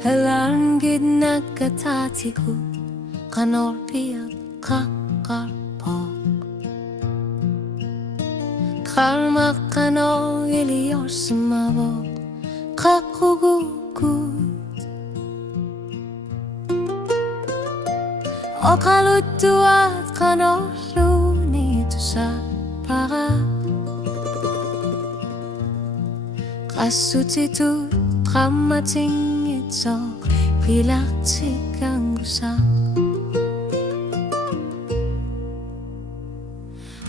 Langit nagkatatigo Kanorbiyak kakarpok Karma kano iliyor sumabok Kakugugud O kalutuat kanorlu nito sa para Kasutitu dramating ito Pilatik ang gusak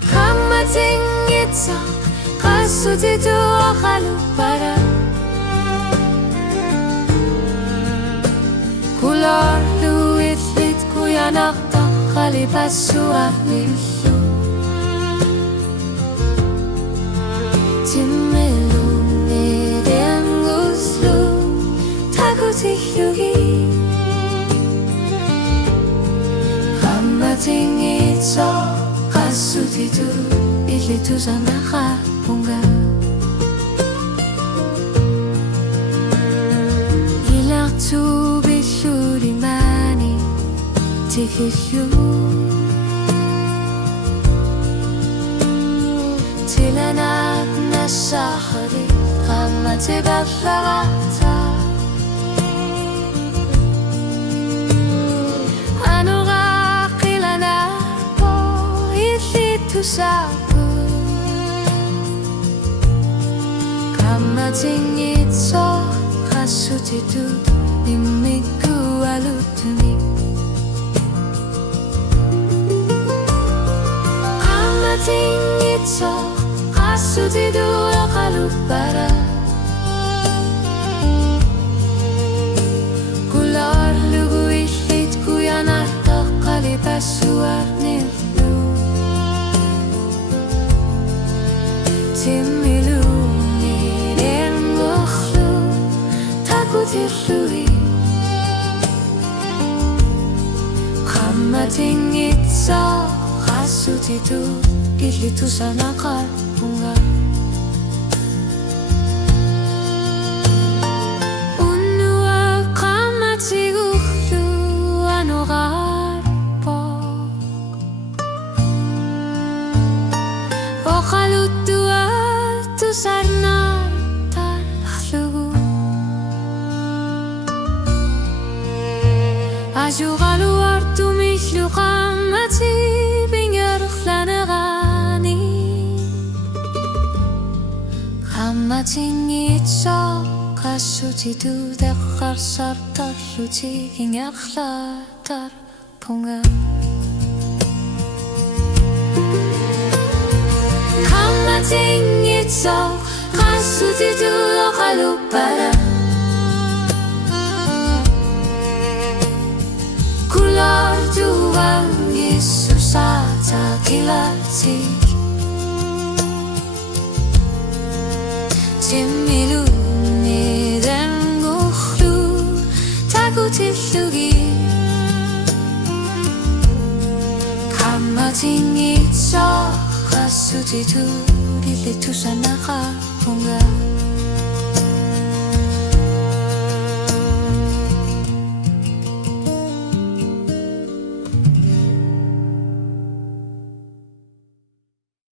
Kamating ito Kasutitu akalupara Kulor luit-lit kuyanak Takalipas suamilu Timelu nede ang guslu Takutiklugi Kamating ito Kasutitu Ilito sa nakapungga Ilak tubig lulimani Tikilyo Tilanak na sa hali Kamatibak larata Ano nga kilala po Ilito sa Kamating ito Kasutitu Imiku alutuni Kamating ito Kasutitu akalupara Kulor luguilit kuyanak Takalipas suarnilu Timilu Takutilui Kamating ito Kasutitu Ilito sa nakapungga Unua kamatiguhlu Ano karpok O kalutua Tusarna Ajugaluar tumihlu kamati Bingaruklanagani Kamating ito Kasutitu Dekar sartar luti Ingakladar punga Kamating ito Kasutitu akalupara Kulor tuwang Yesus sa takilatik Timilu nidang guhlu Takutillugi Kamating ito Kasutitu Ilito sa nakapungga